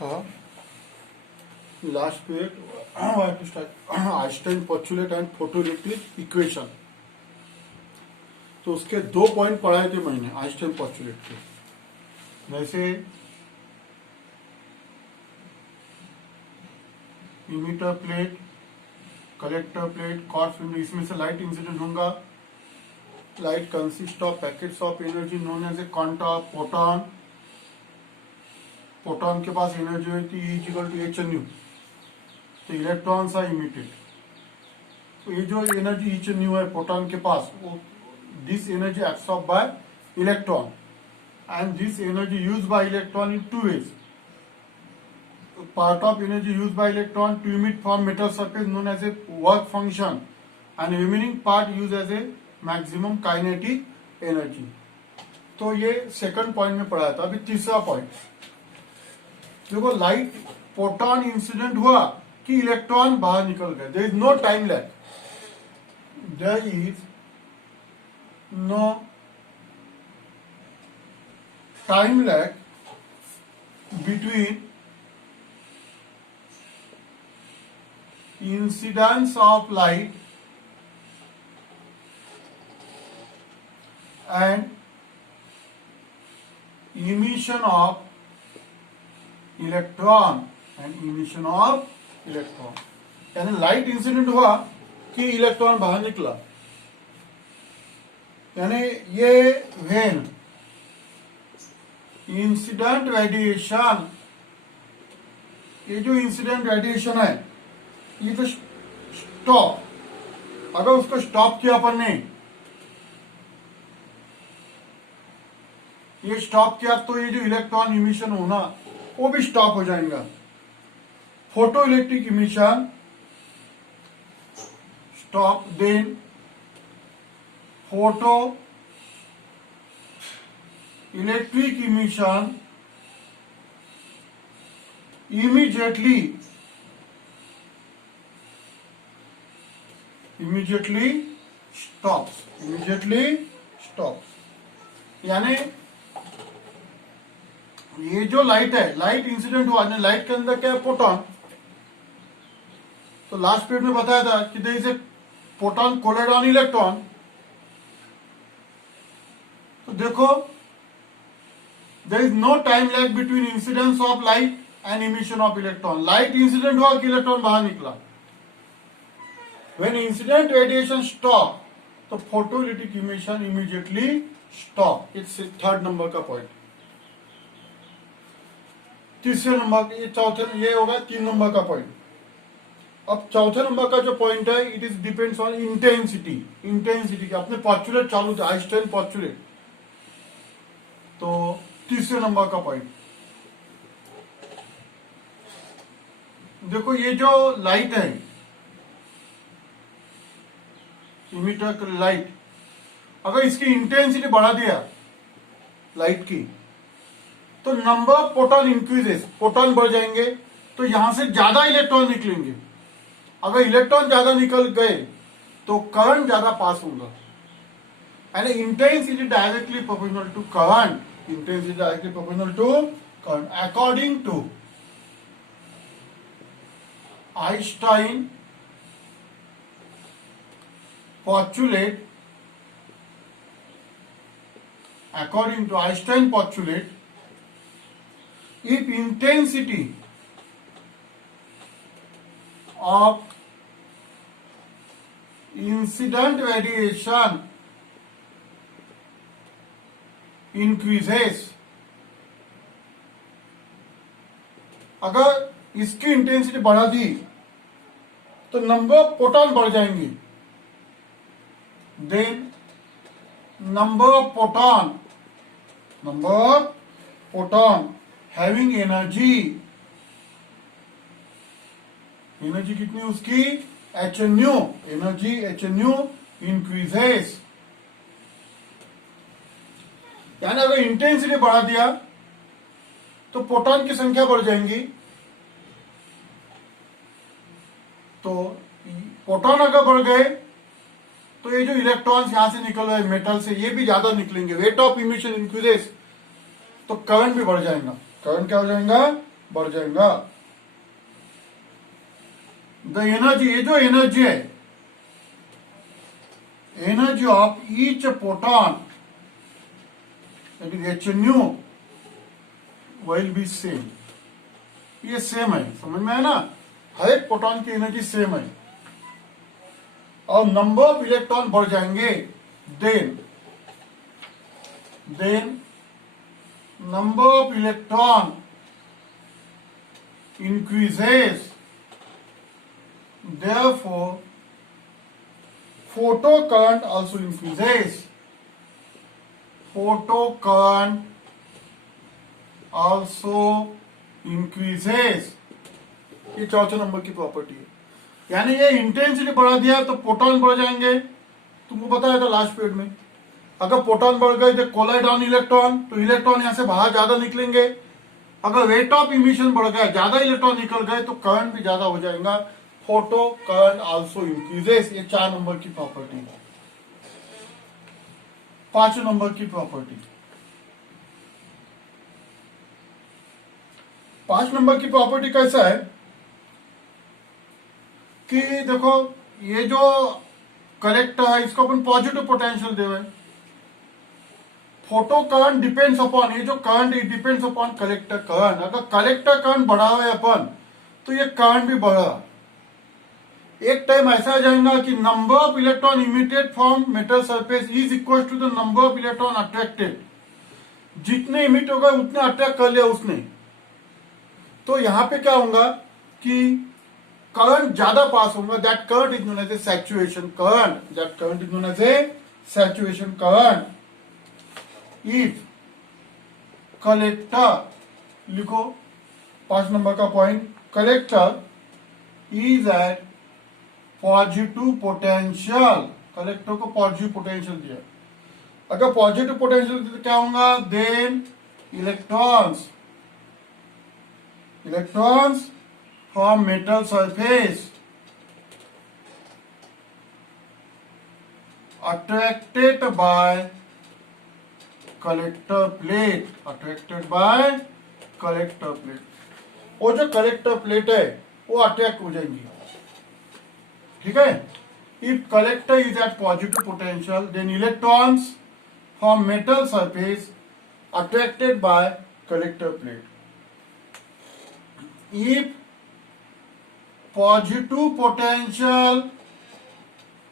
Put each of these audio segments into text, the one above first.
हाँ, लास्ट पे Einstein postulate and photoelectric equation. तो उसके 2 पॉइंट पढ़ाए थे मैंने आइंस्टाइन पोस्टुलेट के। वैसे emitter plate, collector plate, cord film, इसमें से लाइट इंसिडेंट होगा। Light consist of packets of energy known as a quanta of photon. Photon के पास एनर्जी होती है E=h/nu। तो इलेक्ट्रॉन्स आर इमिटेड। तो ये जो एनर्जी h/nu है फोटॉन के पास, वो this energy absorb by electron and this energy use by electron in 2 ways. Part of energy used by electron to emit from metal surface known as a work function and remaining part used as a maximum kinetic energy. तो ये second point में पढ़ाया था। अभी तीसरा point देखो, light photon incident हुआ कि इलेक्ट्रॉन बाहर निकल गए। There is no time lag, there is no time lag between incidence of light and emission of electron यानी लाइट इंसिडेंट हुआ कि इलेक्ट्रॉन बाहर निकला, यानी ये वेन इंसिडेंट रेडिएशन, ये जो इंसिडेंट रेडिएशन है ये तो स्टॉप, अगर उसको स्टॉप किया अपन ने, ये स्टॉप किया तो ये जो इलेक्ट्रॉन इमिशन होना वो भी स्टॉप हो जाएगा। Photo electric emission stop, then photo electric emission immediately stops। यानी ये जो लाइट है, लाइट इंसिडेंट हुआ, लाइट के अंदर क्या है, फोटॉन। तो लास्ट पीरियड में बताया था कि there is a photon collide on electron. तो देखो, there is no time lag between incidence of light and emission of electron. Light incident हुआ कि इलेक्ट्रॉन बाहर निकला। When incident radiation stop, तो photoelectric emission immediately stop। it's third number का point. तीसरे number, ये चौथे, ये होगा 3 नंबर का पॉइंट। अब चौथे नंबर का जो पॉइंट है, it is depends on intensity. Intensity का अपने पोस्टुलेट चालू थे, आइंस्टाइन पोस्टुलेट। तो तीसरे नंबर का पॉइंट देखो, ये जो लाइट है, इमिटर लाइट, अगर इसकी इंटेंसिटी बढ़ा दिया लाइट की, तो number of photon increases, photon बढ़ जाएंगे, तो यहां से ज्यादा इलेक्ट्रॉन निकलेंगे। अगर इलेक्ट्रॉन ज्यादा निकल गए तो करंट ज्यादा पास होगा। And intensity directly proportional to current, intensity directly proportional to current according to Einstein postulate। According to Einstein postulate, if intensity of incident radiation increases, अगर इसकी इंटेंसिटी बढ़ा दी तो नंबर ऑफ फोटॉन बढ़ जाएंगे। then number of photon having energy कितनी उसकी, h/nu, energy h/nu increases। यानी अगर इंटेंसिटी बढ़ा दिया तो फोटॉन की संख्या बढ़ जाएंगी। तो फोटॉन अगर बढ़ गए तो ये जो इलेक्ट्रॉन्स यहां से निकल रहे मेटल से, ये भी ज्यादा निकलेंगे। रेट ऑफ इमिशन इंक्रीजेस, तो करंट भी बढ़ जाएगा। करंट क्या हो जाएगा, बढ़ जाएगा। द एनर्जी, ये जो एनर्जी है, energy of each proton that is H new will be same. ये सेम है, समझ में है ना, हर एक प्रोटॉन की एनर्जी सेम है। और नंबर ऑफ इलेक्ट्रॉन बढ़ जाएंगे, then number of electron increases, therefore photo current also increases. Photo current also increases. ये चौथे नंबर की प्रॉपर्टी है। यानी ये इंटेंसिटी बढ़ा दिया तो प्रोटॉन बढ़ जाएंगे, तुमको बताया था लास्ट पीरियड में। अगर प्रोटॉन बढ़ गए तो कोलाइड ऑन इलेक्ट्रॉन, तो इलेक्ट्रॉन यहां से बाहर ज्यादा निकलेंगे। अगर रेट ऑफ इमिशन बढ़ गया, ज्यादा इलेक्ट्रॉन निकल गए, तो करंट भी ज्यादा हो जाएगा। Photo current also increases. ये 4 नंबर की प्रॉपर्टी है। 5 नंबर की प्रॉपर्टी, 5 नंबर की प्रॉपर्टी कैसा है कि देखो, ये जो कलेक्टर है इसको अपन पॉजिटिव पोटेंशियल देवे। फोटो करंट डिपेंड्स अपॉन, ये जो current depends upon collector current. अगर कलेक्टर करंट बढ़ा है अपन, तो ये करंट भी बढ़ा। एक टाइम ऐसा आ जाएगा कि number of electron emitted from metal surface is equal to the number of electron attracted. जितने इमिट हो गए उतने अट्रैक्ट कर लिया उसने। तो यहां पे क्या होगा कि करंट ज्यादा पास होगा। That current is known as a saturation current. That current is known as a saturation current. If collector, लिखो 5 नंबर का point, collector is at positive potential. Collector को पॉजिटिव पोटेंशियल दिया। अगर पॉजिटिव पोटेंशियल तो क्या होगा, then electrons from metal surface attracted by collector plate, वो जो कलेक्टर प्लेट है वो अट्रैक्ट हो जाएंगी। ठीक है। If collector is at positive potential, then electrons from metal surface attracted by collector plate. If positive potential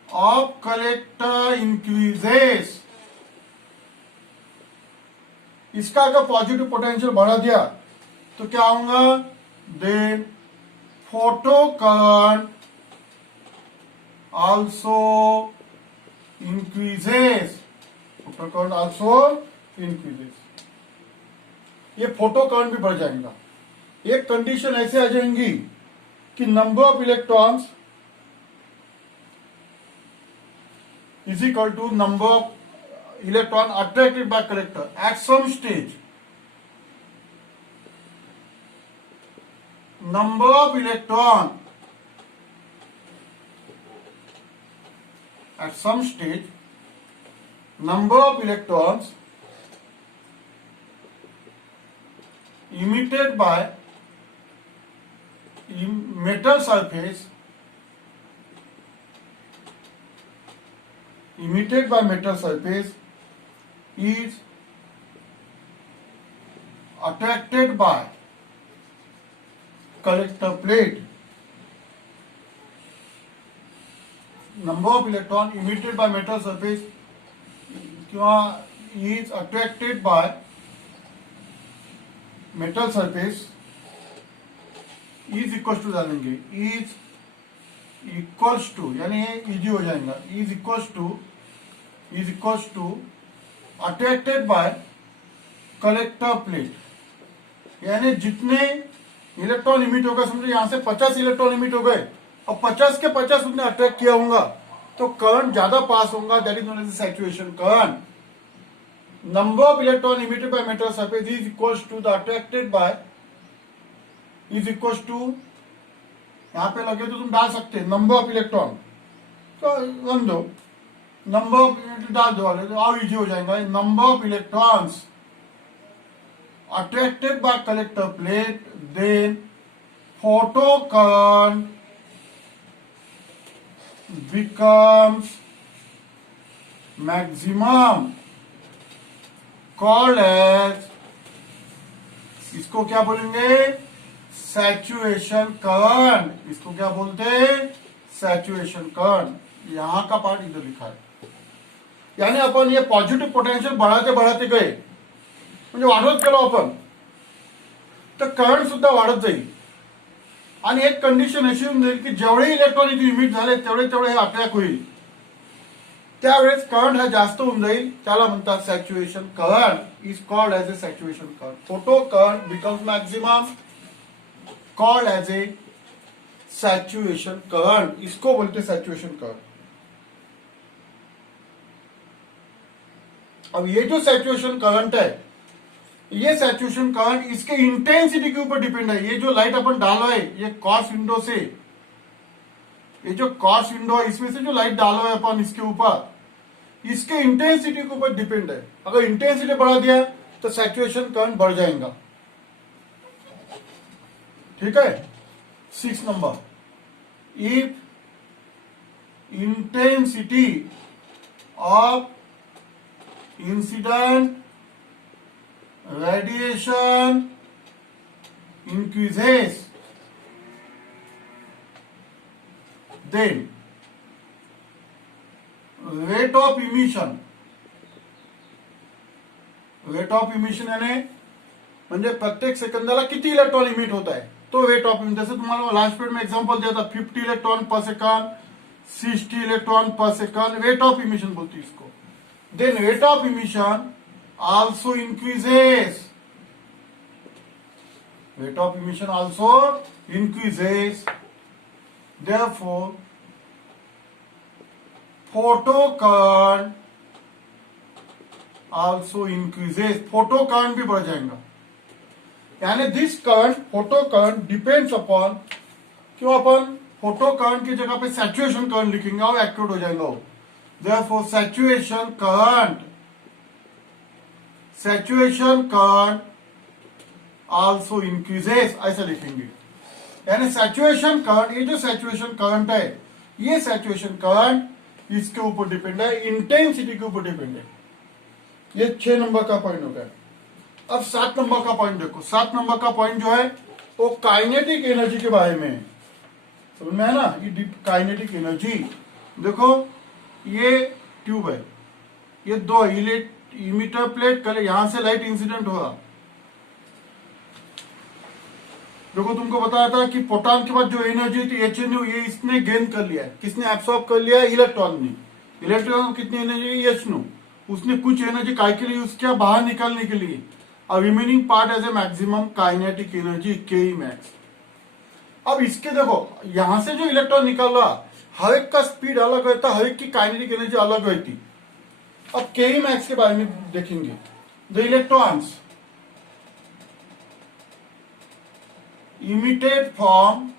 of collector increases, इसका अगर पॉजिटिव पोटेंशियल बढ़ा दिया तो क्या होगा, then photo current also increases. Photo current also increases. ये photo current भी बढ़ जाएगा। एक कंडीशन ऐसे आ जाएंगी कि number of electrons is equal to number of electron attracted by collector at some stage. Number of electron at some stage, number of electrons emitted by metal surface is attracted by collector plate. Number of electron emitted by metal surface is attracted by metal surface is equals to डालेंगे, is equals to, यानी ये easy हो जाएगा, is equals to attracted by collector plate. यानी जितने electron emit होगा, समझो यहां से 50 इलेक्ट्रॉन इमिट हो गए और 50 के 50 उसने अट्रैक्ट किया होगा, तो करंट ज्यादा पास होगा। That is known as saturation current. Number of electron emitted by metal surface is equals to the attracted by, is equals to, यहां पे लगे तो तुम डाल सकते हैं नंबर ऑफ इलेक्ट्रॉन, तो रन दो, नंबर ऑफ डाल दो वाले तो और इजी हो जाएगा। Number of electrons attracted by collector plate, then photocurrent becomes maximum, called as, इसको क्या बोलेंगे, सैचुरेशन करंट। इसको क्या बोलते हैं, सैचुरेशन करंट। यहां का पार्ट इधर लिखा है, यानी अपन ये पॉझिटिव्ह पोटेन्शियल बढ़ाते बढ़ाते गए, म्हणजे वाढवत गेलो आपण, तर करंट सुद्धा वाढत जाईल। आणि एक कंडिशन अशी होऊन जाईल की जेवढे इलेक्ट्रॉन इथे इमिट झाले तेवढे तेवढे हे अटॅक होईल, त्यावेळेस करंट हा जास्त होऊन जाईल, त्याला म्हणतात सॅच्युएशन current, is called as a सॅच्युएशन current. Photo current becomes maximum, called as a saturation current, इसको बोलते सैचुरेशन करंट। अब ये जो सैचुरेशन करंट है, ये सैचुरेशन करंट इसके इंटेंसिटी के ऊपर डिपेंड है। ये जो लाइट अपन डालो है, ये कॉस विंडो से, ये जो कॉस विंडो है इसमें से जो लाइट डालो है अपन इसके ऊपर, इसके इंटेंसिटी के ऊपर डिपेंड है। अगर इंटेंसिटी बढ़ा दिया तो सैचुरेशन करंट बढ़ जाएगा, ठीक है। 6 number, if intensity of incident radiation increases, then rate of emission, यानी म्हणजे प्रत्येक सेकंदाला किती इलेक्ट्रॉन इमिट होत आहे तो रेट ऑफ इमिशन। जसं तुम्हाला लास्ट पीरियड में एग्जांपल दिया था, 50 electron per second, 60 electron per second, rate of emission बोलते इसको। Then rate of emission also increases, rate of emission also increases, therefore photocurrent also increases, photocurrent भी बढ़ जाएगा। यानी this current, photocurrent depends upon, क्यों अपन photocurrent की जगह पे saturation current लिखेंगे और एक्टिवेट हो जाएगा वो। therefore saturation current also increases, ऐसा लिखेंगे। यानी सैचुरेशन करंट, ये जो सैचुरेशन करंट है, ये सैचुरेशन करंट इसके ऊपर डिपेंड है, इंटेंसिटी के ऊपर डिपेंड है। ये 6 नंबर का पॉइंट हो गया। अब 7 नंबर का पॉइंट देखो। 7 नंबर का पॉइंट जो है वो काइनेटिक एनर्जी के बारे में है, समझ में है ना। ये काइनेटिक एनर्जी देखो, ये ट्यूब है, ये 2 इमिटर प्लेट, कल यहां से लाइट इंसिडेंट हो रहा। देखो तुमको बताया था कि प्रोटॉन के बाद जो एनर्जी थी HNU, ये इसने गेन कर लिया है। किसने एब्सॉर्ब कर लिया है, इलेक्ट्रॉन ने। इलेक्ट्रॉन को कितनी एनर्जी, HNU, उसने कुछ एनर्जी काय के लिए यूज किया, बाहर निकालने के लिए। और remaining part as a maximum kinetic energy Ke max. अब इसके देखो, यहां से जो इलेक्ट्रॉन निकल रहा, हर एक का स्पीड अलग रहता, हर एक की काइनेटिक एनर्जी अलग रहती। अब Ke मैक्स के बारे में देखेंगे। The electrons emitted from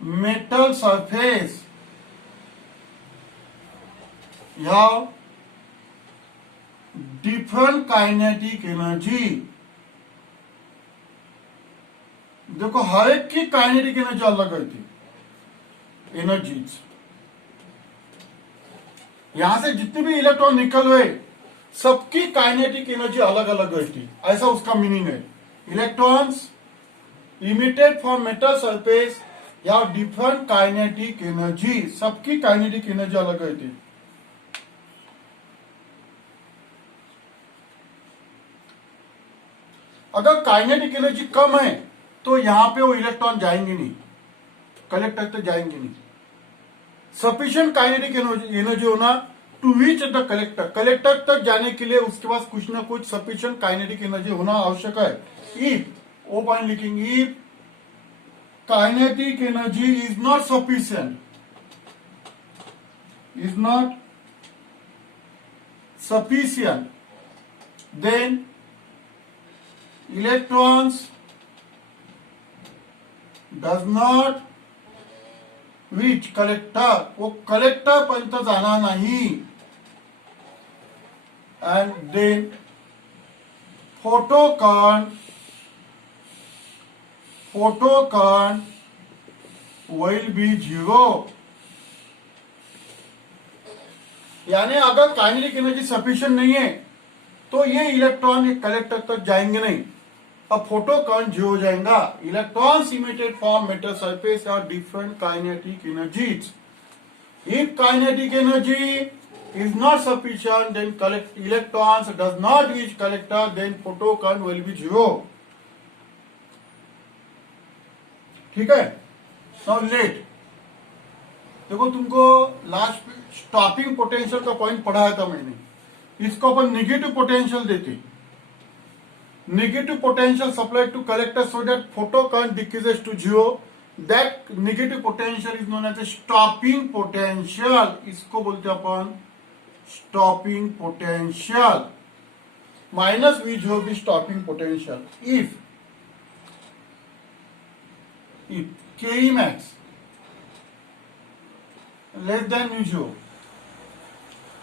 metal surface have different kinetic energy. देखो हर एक की काइनेटिक एनर्जी अलग रहती, एनर्जीज। यहां से जितने भी इलेक्ट्रॉन निकल रहे, सबकी काइनेटिक एनर्जी अलग अलग रहती, ऐसा उसका मीनिंग है। Electrons emitted from metal surface या डिफरेंट काइनेटिक एनर्जी, सबकी काइनेटिक एनर्जी अलग रहती। अगर काइनेटिक एनर्जी कम है तो यहां पे वो इलेक्ट्रॉन जाएंगे नहीं, कलेक्टर तक जाएंगे नहीं। सफिशिएंट काइनेटिक एनर्जी होना to reach the collector, collector तक जाने के लिए उसके पास कुछ ना कुछ सफिशिएंट काइनेटिक एनर्जी होना आवश्यक है। इफ, वो पॉइंट लिखेंगे, if kinetic energy is not sufficient, then electrons does not reach collector, वो कलेक्टर पर्यंत जाणार नाही, and then photon will be 0। यानी अगर काइनेटिक एनर्जी सफिशिएंट नहीं है तो ये इलेक्ट्रॉन एक कलेक्टर तक जाएंगे नहीं, अब फोटोकॉन 0 हो जाएगा। Electrons emitted from metal surface are different kinetic energies. If kinetic energy is not sufficient, then collect electrons does not reach collector, then photon will be 0। ठीक है। Now let देखो, तुमको लास्ट स्टॉपिंग पोटेंशियल का point पढ़ाया था मैंने, इसको अपन नेगेटिव पोटेंशियल देते। Negative potential supply to collector so that photocurrent decreases to 0। That negative potential is known as stopping potential. इसको बोलते अपन स्टॉपिंग पोटेंशियल। माइनस वी जो भी stopping potential. If K max less than V जो,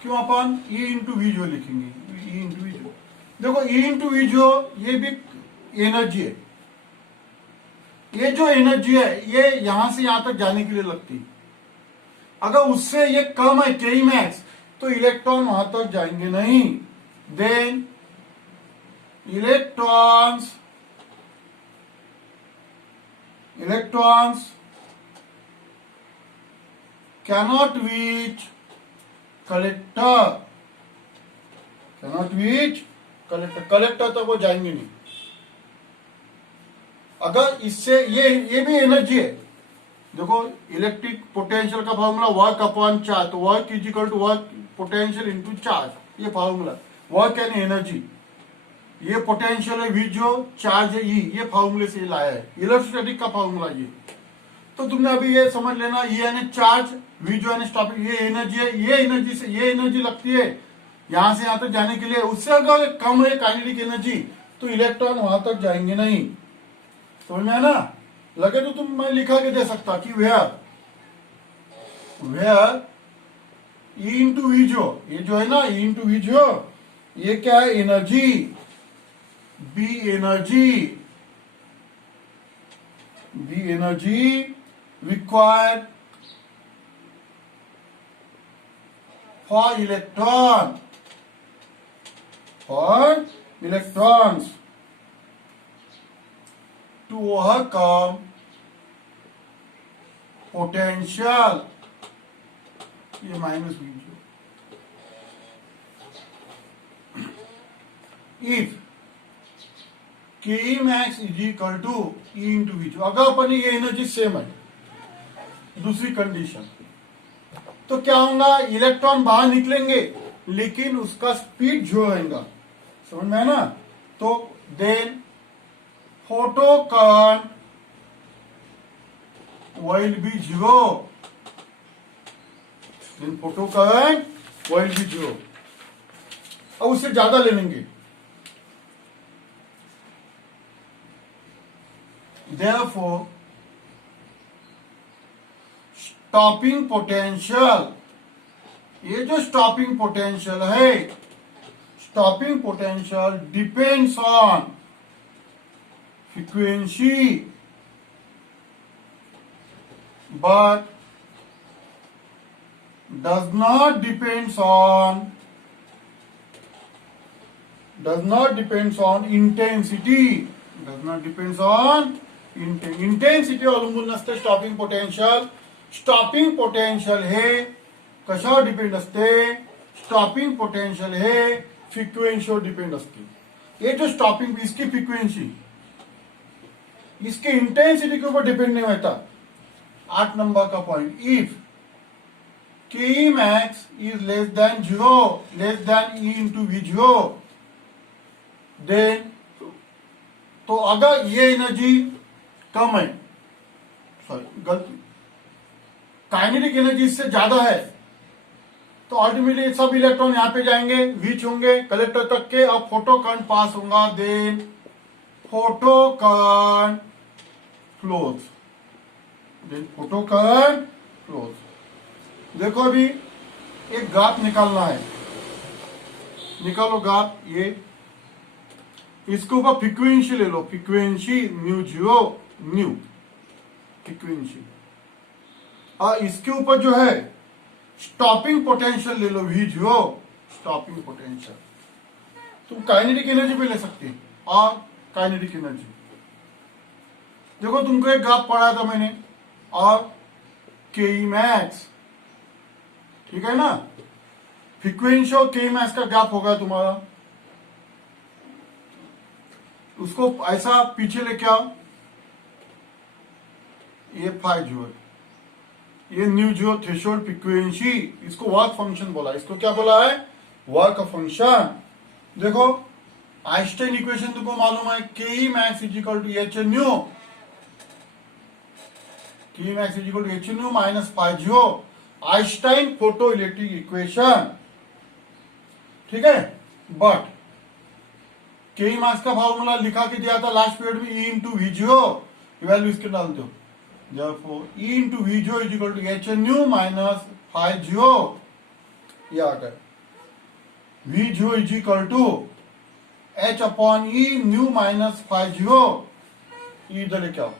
क्यों अपन ई into V जो लिखेंगे, ई into V जो। देखो ई इंटू वी जो ये भी एनर्जी है, ये जो एनर्जी है ये यहां से यहां तक जाने के लिए लगती है। अगर उससे ये कम है के मैक्स तो इलेक्ट्रॉन वहां तक जाएंगे नहीं। Then electrons cannot reach collector, collector तक वो जाएंगे नहीं। अगर इससे ये भी एनर्जी है। देखो इलेक्ट्रिक पोटेंशियल का फॉर्मूला वर्क अपॉन चार्ज, तो work is equal to work potential into charge, ये फॉर्मूला। वर्क यानी एनर्जी, ये पोटेंशियल है वी जो, चार्ज है ई, ये फॉर्मूले से लाया है, इलेक्ट्रोस्टैटिक का फॉर्मूला ये। तो तुमने अभी ये समझ लेना, ये यानी चार्ज, वी जो यानी स्टॉपिंग, ये एनर्जी है। ये एनर्जी से ये एनर्जी लगती है यहां से यहां तक जाने के लिए। उससे अगर कम है काइनेटिक एनर्जी तो इलेक्ट्रॉन वहां तक जाएंगे नहीं। समझ में है ना? लगे तो तुम मैं लिखा के दे सकता कि वेयर ई इंटू वी जो, ये जो है ना ई इंटू वी जो, ये क्या है energy, be energy required for electrons to overcome potential, ये माइनस वी जो। If K max is equal to E into V जो, अगर अपन ये एनर्जी सेम है, दूसरी कंडीशन, तो क्या होगा, इलेक्ट्रॉन बाहर निकलेंगे लेकिन उसका स्पीड जो रहेगा। समझ में है ना? तो then photon will be 0, then photon will be 0। अब उससे ज्यादा ले लेंगे, therefore स्टॉपिंग पोटेंशियल, ये जो स्टॉपिंग पोटेंशियल है, stopping potential depends on frequency but does not depends on intensity, intensity अवलंबून नसते स्टॉपिंग पोटेंशियल। स्टॉपिंग पोटेंशियल हे कशावर डिपेंड असते, स्टॉपिंग पोटेंशियल हे फ्रिक्वेन्सीवर डिपेंड असते। ये जो स्टॉपिंग, इसकी फ्रिक्वेंसी इसके इंटेंसिटी के ऊपर डिपेंड नहीं होता। 8 नंबर का point, if K max is less than 0, less than E into V 0, then तो अगर ये एनर्जी कम है, सॉरी गलती, काइनेटिक एनर्जी इससे ज्यादा है, तो अल्टीमेटली सब इलेक्ट्रॉन यहां पे जाएंगे, रीच होंगे कलेक्टर तक के, अब फोटोकॉन पास होगा, देन फोटोकॉन फ्लोज, देखो अभी एक ग्राफ निकालना है, निकालो ग्राफ। इसके ऊपर फ्रीक्वेंसी ले लो, frequency mu zero nu frequency, और इसके ऊपर जो है स्टॉपिंग पोटेंशियल ले लो वी जीरो स्टॉपिंग पोटेंशियल। तुम काइनेटिक एनर्जी पे ले सकते हैं और काइनेटिक एनर्जी। देखो तुमको एक ग्राफ पढ़ा था मैंने, और के मैक्स, ठीक है ना, फ्रीक्वेंसी और के मैक्स का ग्राफ होगा तुम्हारा, उसको ऐसा पीछे लेके आओ, ये 5 जूल, ये न्यू जीरो थ्रेशोल्ड फ्रीक्वेंसी, इसको वर्क फंक्शन बोला, इसको क्या बोला है, वर्क फंक्शन। देखो आइंस्टाइन इक्वेशन तुमको मालूम है, K max is equal to h nu, K max is equal to h nu minus 5 zero, Einstein photo electric equation, ठीक है। बट के मैक्स का फॉर्मूला लिखा के दिया था लास्ट पीरियड में, ई इंटू वी जीरो, वैल्यू इसके डालते हो, therefore E into V zero is equal to H nu minus phi zero, ये आ गया, V zero is equal to H upon E nu minus phi zero, E इधर लेके आओ,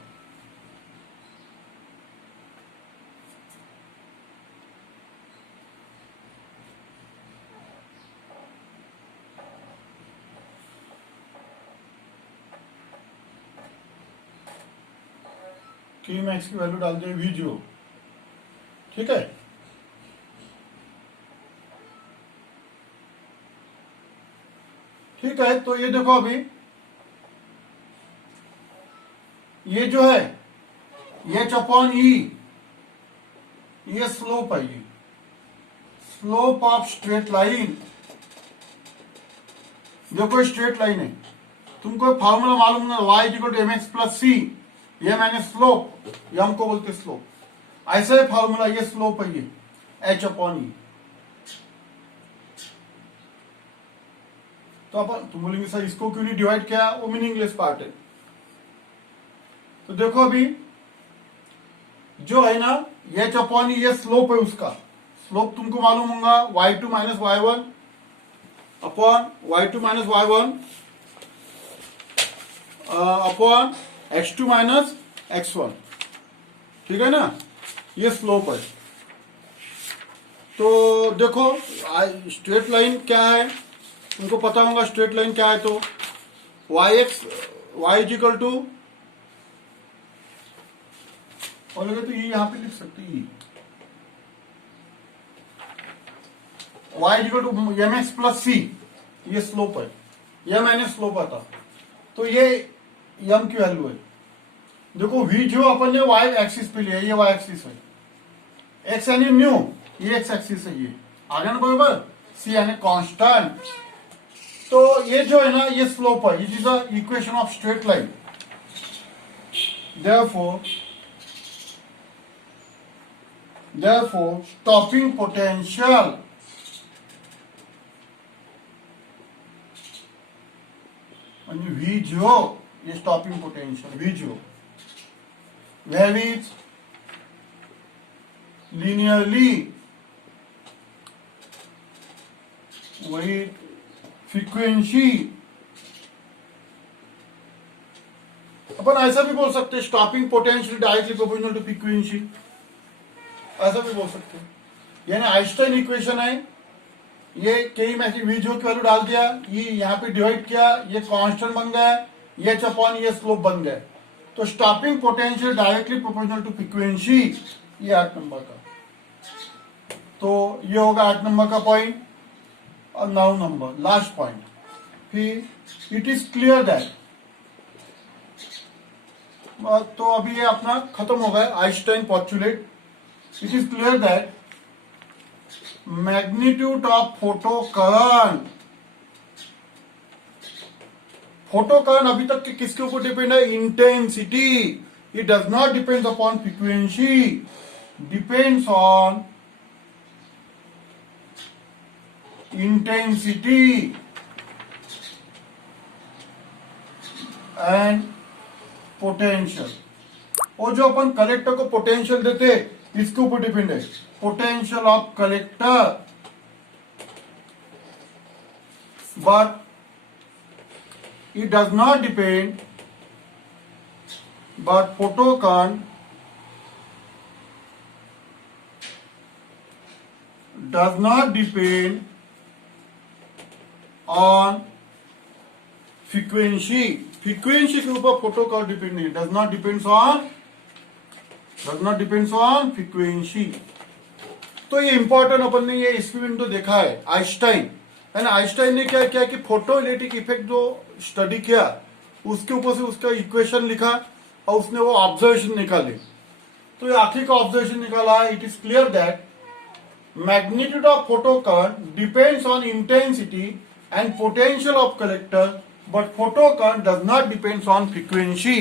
के मैक्स की वैल्यू डाल दें वी जीरो, ठीक है। ठीक है, तो ये देखो अभी ये जो है एच अपॉन ई, ये स्लोप है, ये स्लोप ऑफ स्ट्रेट लाइन, देखो स्ट्रेट लाइन है, तुमको फॉर्मूला मालूम है, y equal to m x plus c, ये मैंने स्लोप, ये हमको बोलते स्लोप, ऐसा है फॉर्मूला, ये स्लोप है, ये एच अपॉन ई। तो अपन तुम बोलेंगे सर इसको क्यों नहीं डिवाइड किया, वो मीनिंगलेस पार्ट है। तो देखो अभी जो है ना एच अपॉन ई, ये स्लोप है, उसका स्लोप तुमको मालूम होगा, y2 minus y1 upon y2 minus y1 upon x2 minus x1, ठीक है ना, ये स्लोप है। तो देखो स्ट्रेट लाइन क्या है, तुमको पता होगा स्ट्रेट लाइन क्या है, तो y इज इक्वल टू, और लगे तो ये यहां पे लिख सकते हैं, y is equal to m x plus c, ये स्लोप है, ये मैंने स्लोप आता, तो ये एम की वैल्यू है। देखो वी जो अपन ने वाई एक्सिस पे लिया, ये वाई एक्सिस है, एक्स यानी न्यू, ये एक्स एक्सिस है, ये आगे ना बराबर, सी यानी कांस्टेंट, तो ये जो है ना ये स्लोप है, it is the equation of straight line. therefore stopping potential V0 is stopping potential, V0 varies linearly with frequency। अपन ऐसा भी बोल सकते हैं stopping potential directly proportional to frequency, ऐसा भी बोल सकते हैं। यानी आइंस्टाइन इक्वेशन है, ये के मैक्स वी जो की वैल्यू डाल दिया, ये यहाँ पे डिवाइड किया, ये कांस्टेंट बन गया, ये एच अपॉन ये स्लोप बन गया, तो stopping potential directly proportional to frequency, ये 8 नंबर का। तो ये होगा 8 नंबर का पॉइंट। और 9 नंबर लास्ट पॉइंट, फिर इट इज क्लियर दैट, तो अभी ये अपना खत्म हो गया Einstein postulate. It is clear that magnitude of photo current, photo current अभी तक के किसके ऊपर डिपेंड है, intensity. It does not depend upon frequency, depends on intensity and potential. और जो अपन कलेक्टर को पोटेंशियल देते इसके ऊपर डिपेंड है, potential of collector. But it does not depend, but photon does not depend on frequency. Frequency के ऊपर फोटोकॉल depend नहीं, does not depends on frequency. तो ये इंपॉर्टेंट अपन ने ये एक्सपेरिमेंट तो देखा है आइंस्टाइन, है ना। आइंस्टाइन ने क्या किया कि फोटो इलेक्ट्रिक इफेक्ट जो स्टडी किया उसके ऊपर से उसका इक्वेशन लिखा और उसने वो ऑब्जर्वेशन निकाले। तो ये आखिरी का ऑब्जर्वेशन निकाला है, it is clear that magnitude of photon depends on intensity and potential of collector, but photon does not depends on frequency.